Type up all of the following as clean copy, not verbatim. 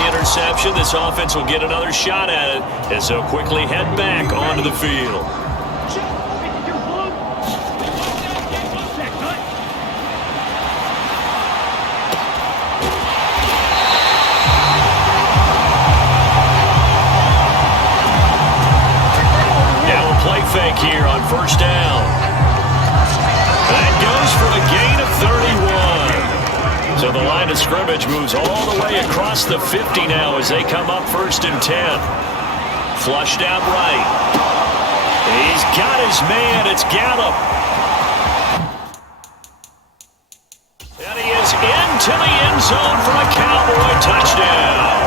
the interception, this offense will get another shot at it as they'll quickly head back onto the field. Now a play fake here on first down. That goes for a gain of 31. So the line of scrimmage moves all the way across the 50 now as they come up 1st and 10. Flushed out right. He's got his man. It's Gallup. And he is into the end zone for a Cowboy touchdown.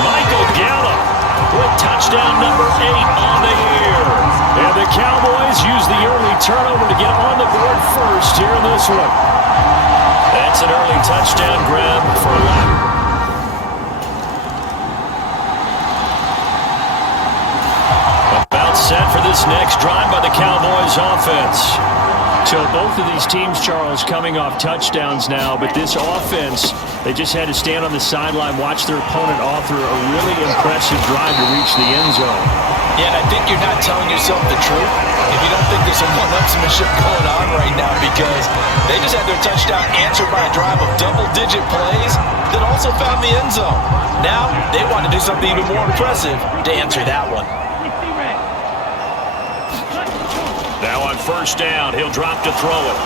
Michael Gallup with touchdown number 8 on the year. And the Cowboys use the early turnover to get on the board first here in this one. That's an early touchdown grab for Lott. About set for this next drive by the Cowboys offense. So both of these teams, Charles, coming off touchdowns now, but this offense, they just had to stand on the sideline, watch their opponent author a really impressive drive to reach the end zone. Yeah, and I think you're not telling yourself the truth if you don't think there's a one-upsmanship going on right now, because they just had their touchdown answered by a drive of double-digit plays that also found the end zone. Now they want to do something even more impressive to answer that one. Now on first down, he'll drop to throw it.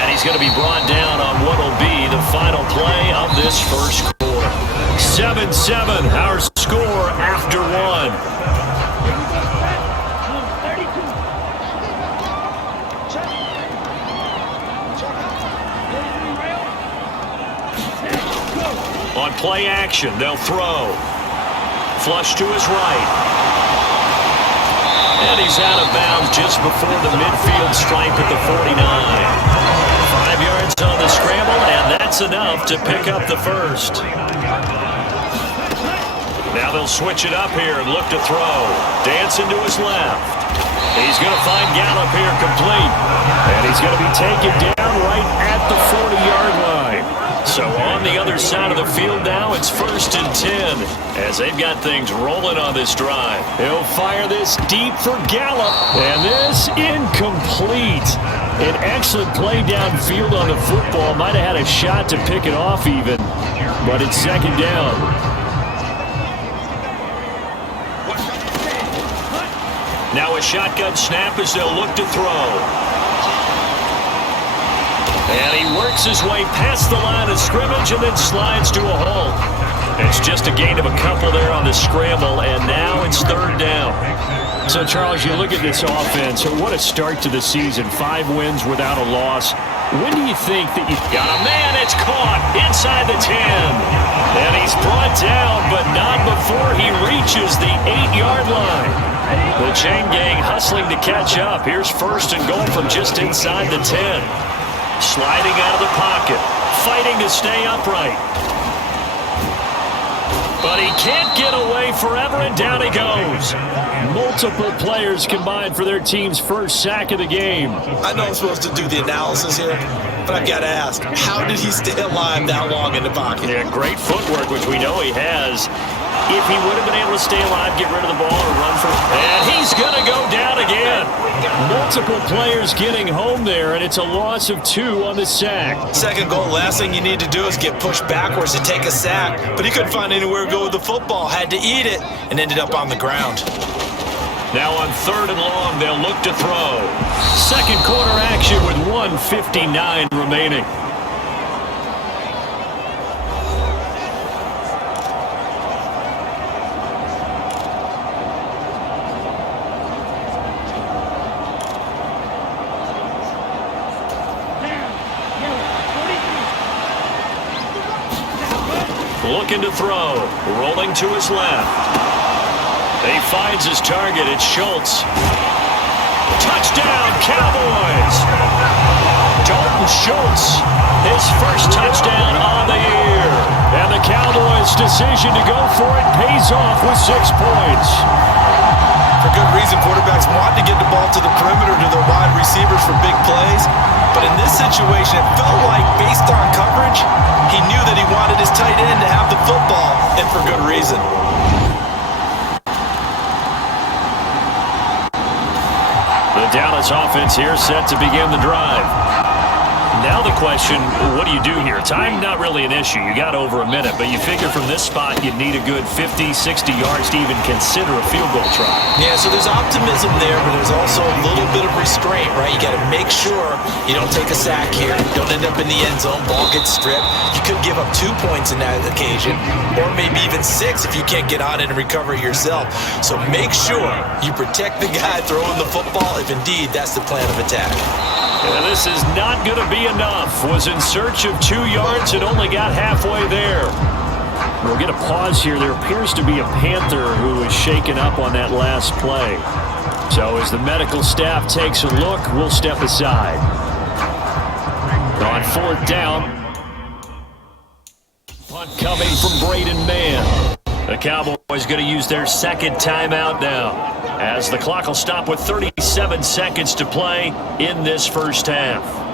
And he's going to be brought down on what will be the final play of this first quarter. 7-7, our score after one. On play action, they'll throw. Flush to his right. And he's out of bounds just before the midfield stripe at the 49. 5 yards on the scramble, and that's enough to pick up the first. Now they'll switch it up here and look to throw. Dancing to his left. He's going to find Gallup here complete. And he's going to be taken down right at the 40-yard line. So on the other side of the field now, it's 1st and 10 as they've got things rolling on this drive. He'll fire this deep for Gallup, and this incomplete. An excellent play downfield on the football. Might have had a shot to pick it off even, but it's 2nd down. Now a shotgun snap as they'll look to throw. And he works his way past the line of scrimmage and then slides to a halt. It's just a gain of a couple there on the scramble, and now it's 3rd down. So, Charles, you look at this offense, what a start to the season. 5 wins without a loss. When do you think that you've got a man? It's caught inside the 10. And he's brought down, but not before he reaches the 8-yard line. The chain gang hustling to catch up. Here's 1st and goal from just inside the 10. Sliding out of the pocket, fighting to stay upright. But he can't get away forever, and down he goes. Multiple players combined for their team's first sack of the game. I know I'm supposed to do the analysis here, but I've got to ask, how did he stay alive that long in the pocket? Yeah, great footwork, which we know he has. If he would have been able to stay alive, get rid of the ball, or run for it. And he's going to go down again. Multiple players getting home there, and it's a loss of 2 on the sack. 2nd goal, last thing you need to do is get pushed backwards to take a sack. But he couldn't find anywhere to go with the football, had to eat it, and ended up on the ground. Now on 3rd and long, they'll look to throw. 2nd quarter action with 1:59 remaining. Looking to throw, rolling to his left. He finds his target, it's Schultz. Touchdown, Cowboys! Dalton Schultz, his first touchdown on the year. And the Cowboys' decision to go for it pays off with 6 points. For good reason, quarterbacks want to get the ball to the perimeter to their wide receivers for big plays. But in this situation, it felt like, based on coverage, he knew that he wanted his tight end to have the football, and for good reason. The Dallas offense here set to begin the drive. Now the question, what do you do here? Time, not really an issue. You got over a minute, but you figure from this spot you'd need a good 50, 60 yards to even consider a field goal try. Yeah, so there's optimism there, but there's also a little bit of restraint, right? You got to make sure you don't take a sack here. Don't end up in the end zone. Ball gets stripped. You could give up 2 points in that occasion, or maybe even 6 if you can't get on it and recover it yourself. So make sure you protect the guy throwing the football if indeed that's the plan of attack. And this is not going to be enough. Was in search of 2 yards and only got halfway there. We'll get a pause here. There appears to be a Panther who is shaken up on that last play. So as the medical staff takes a look, we'll step aside. On 4th down. Punt coming from Braden Mann. The Cowboys going to use their second timeout now, as the clock will stop with 37 seconds to play in this first half.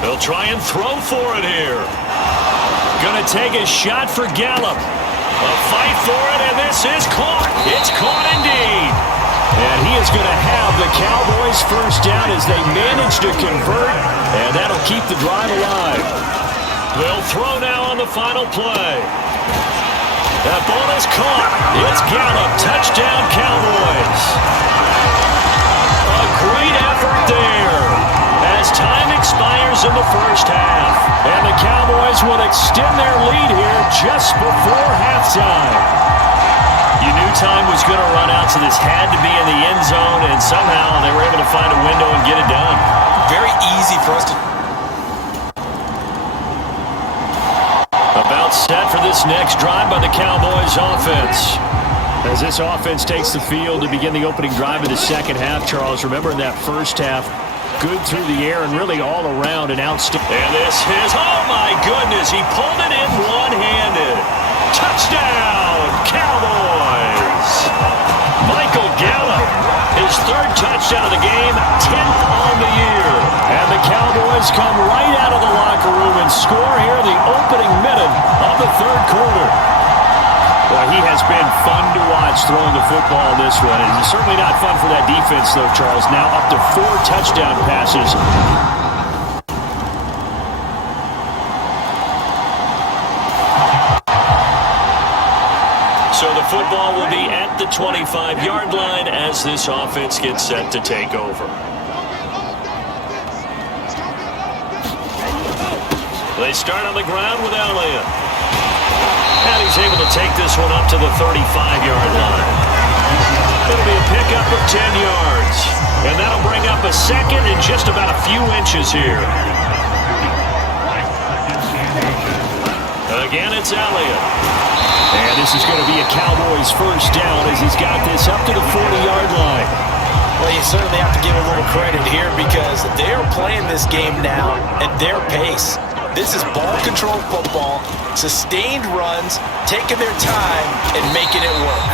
They'll try and throw for it here. Going to take a shot for Gallup. A fight for it, and this is caught. It's caught indeed. And he is going to have the Cowboys first down as they manage to convert, and that'll keep the drive alive. They'll throw now on the final play. That ball is caught. It's Gallup. Touchdown, Cowboys. A great effort there as time expires in the first half. And the Cowboys will extend their lead here just before halftime. You knew time was going to run out, so this had to be in the end zone, and somehow they were able to find a window and get it done. Very easy for us to... About set for this next drive by the Cowboys offense. As this offense takes the field to begin the opening drive of the second half, Charles, remember in that first half, good through the air and really all around an outstanding. And this is, oh my goodness, he pulled it in one-handed. Touchdown, Cowboys! Michael Gallup, his 3rd touchdown of the game, 10th on the year. And the Cowboys come right out of the locker room and score here in the opening minute of the 3rd quarter. Well, he has been fun to watch throwing the football this one. It's certainly not fun for that defense, though, Charles. Now up to 4 touchdown passes. So the football will be at the 25-yard line as this offense gets set to take over. They start on the ground with Elliott. And he's able to take this one up to the 35-yard line. It'll be a pickup of 10 yards. And that'll bring up a second and just about a few inches here. Again, it's Elliott. And this is going to be a Cowboys first down as he's got this up to the 40-yard line. Well, you certainly have to give a little credit here because they're playing this game now at their pace. This is ball control football, sustained runs, taking their time and making it work.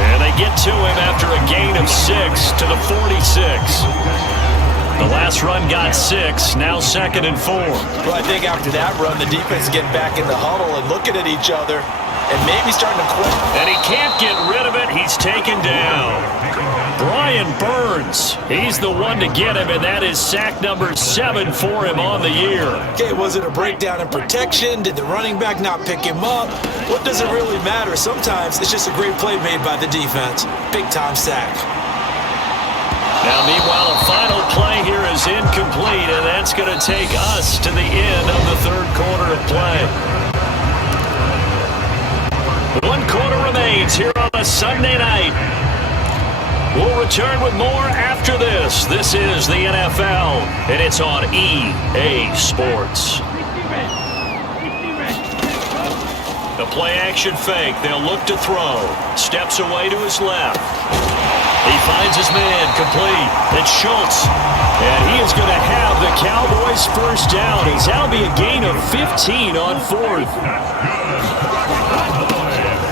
And they get to him after a gain of 6 to the 46. The last run got 6, now 2nd and 4. Well, I think after that run, the defense is getting back in the huddle and looking at each other and maybe starting to quit. And he can't get rid of it. He's taken down. Brian Burns, he's the one to get him, and that is sack number 7 for him on the year. Okay, was it a breakdown in protection? Did the running back not pick him up? What does it really matter? Sometimes it's just a great play made by the defense. Big-time sack. Now, meanwhile, a final play here is incomplete, and that's going to take us to the end of the 3rd quarter of play. 1 quarter remains here on a Sunday night. We'll return with more after this. This is the NFL, and it's on EA Sports. The play-action fake. They'll look to throw. Steps away to his left. He finds his man, complete. It's Schultz. And he is going to have the Cowboys first down as that'll be a gain of 15 on fourth.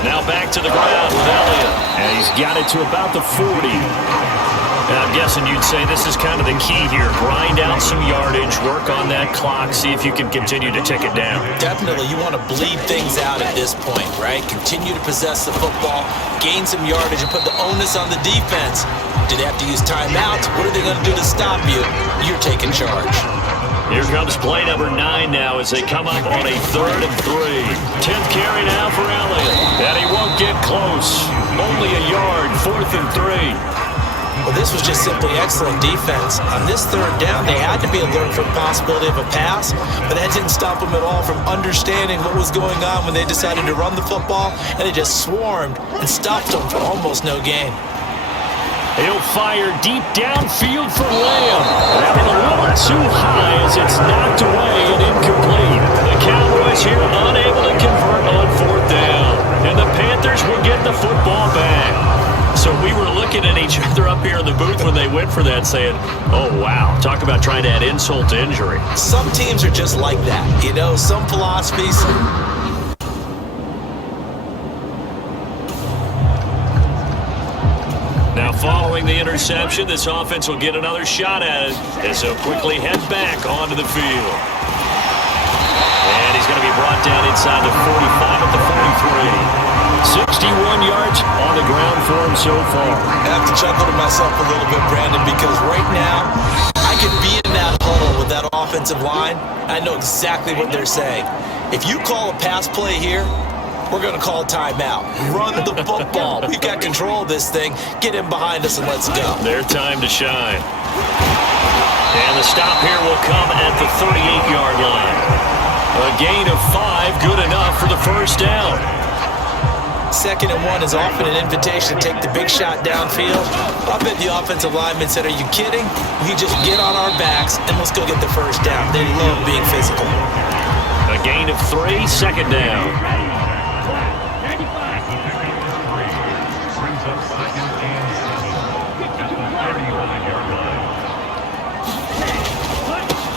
Now back to the ground with Elliott. And he's got it to about the 40. And I'm guessing you'd say this is kind of the key here. Grind out some yardage, work on that clock, see if you can continue to tick it down. Definitely, you want to bleed things out at this point, right? Continue to possess the football, gain some yardage, and put the onus on the defense. Do they have to use timeouts? What are they going to do to stop you? You're taking charge. Here comes play number 9 now as they come up on a 3rd and 3. 10th carry now for Elliott. And he won't get close. Only a yard, 4th and 3. Well, this was just simply excellent defense. On this 3rd down, they had to be alert for the possibility of a pass, but that didn't stop them at all from understanding what was going on when they decided to run the football, and they just swarmed and stopped them for almost no gain. He'll fire deep downfield for Lamb. Having a little too high as it's knocked away and incomplete. The Cowboys here unable to convert on 4th down, and the Panthers will get the football back. So we were looking at each other up here in the booth when they went for that saying, oh, wow, talk about trying to add insult to injury. Some teams are just like that, you know, some philosophies. Now following the interception, this offense will get another shot at it as they'll quickly head back onto the field. And he's going to be brought down inside the 45 at the 43. 61 yards on the ground for him so far. I have to chuckle to myself a little bit, Brandon, because right now I could be in that huddle with that offensive line. I know exactly what they're saying. If you call a pass play here, we're going to call timeout. Run the football. We've got control of this thing. Get in behind us and let's go. Their time to shine. And the stop here will come at the 38-yard line. A gain of 5, good enough for the first down. 2nd and 1 is often an invitation to take the big shot downfield. I bet the offensive lineman said, are you kidding? We just get on our backs and let's go get the first down. They love being physical. A gain of 3, 2nd down.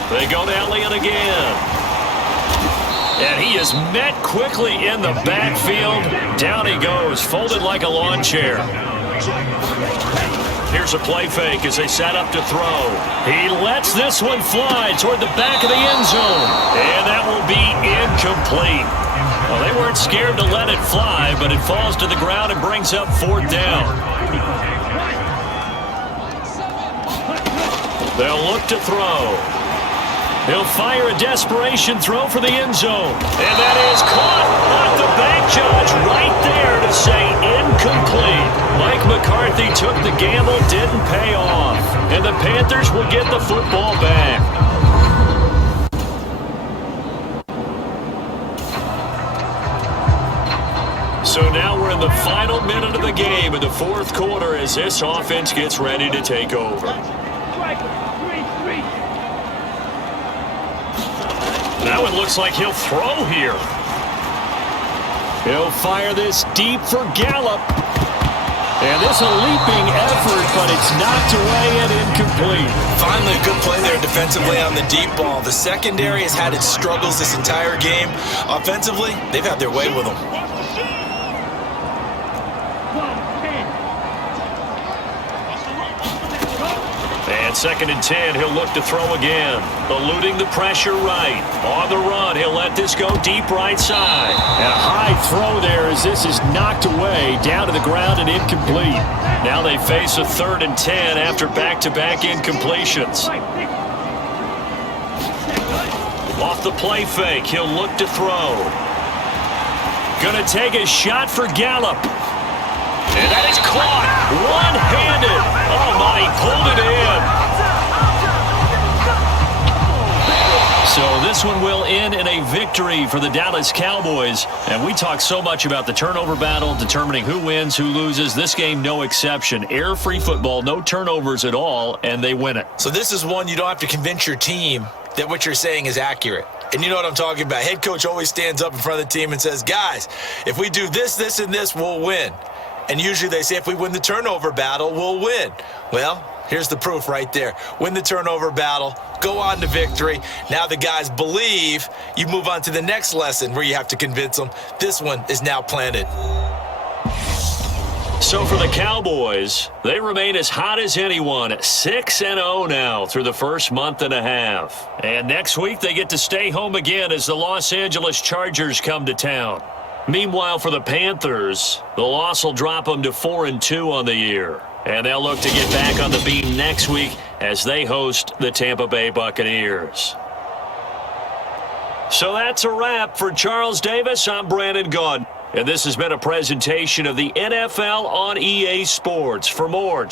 They go to Elliott again. And he is met quickly in the backfield. Down he goes, folded like a lawn chair. Here's a play fake as they set up to throw. He lets this one fly toward the back of the end zone. And that will be incomplete. Well, they weren't scared to let it fly, but it falls to the ground and brings up 4th down. They'll look to throw. He'll fire a desperation throw for the end zone. And that is caught off the back judge right there to say incomplete. Mike McCarthy took the gamble, didn't pay off. And the Panthers will get the football back. So now we're in the final minute of the game in the 4th quarter as this offense gets ready to take over. Now it looks like he'll throw here. He'll fire this deep for Gallup. And this a leaping effort, but it's knocked away and incomplete. Finally, a good play there defensively on the deep ball. The secondary has had its struggles this entire game. Offensively, they've had their way with them. And 2nd and 10, he'll look to throw again. Eluding the pressure right. On the run, he'll let this go deep right side. And a high throw there as this is knocked away, down to the ground and incomplete. Now they face a 3rd and 10 after back-to-back incompletions. Off the play fake, he'll look to throw. Gonna take a shot for Gallup. And that is caught one-handed. Oh, my, he pulled it in. So this one will end in a victory for the Dallas Cowboys. And we talk so much about the turnover battle, determining who wins, who loses. This game, no exception. Air-free football, no turnovers at all, and they win it. So this is one you don't have to convince your team that what you're saying is accurate. And you know what I'm talking about. Head coach always stands up in front of the team and says, guys, if we do this, this, and this, we'll win. And usually they say if we win the turnover battle, we'll win. Well, here's the proof right there. Win the turnover battle, go on to victory. Now the guys believe. You move on to the next lesson where you have to convince them. This one is now planted. So for the Cowboys, they remain as hot as anyone, 6-0 now through the first month and a half. And next week they get to stay home again as the Los Angeles Chargers come to town. Meanwhile, for the Panthers, the loss will drop them to 4-2 on the year. And they'll look to get back on the beam next week as they host the Tampa Bay Buccaneers. So that's a wrap. For Charles Davis, I'm Brandon Gaudin. And this has been a presentation of the NFL on EA Sports. For more,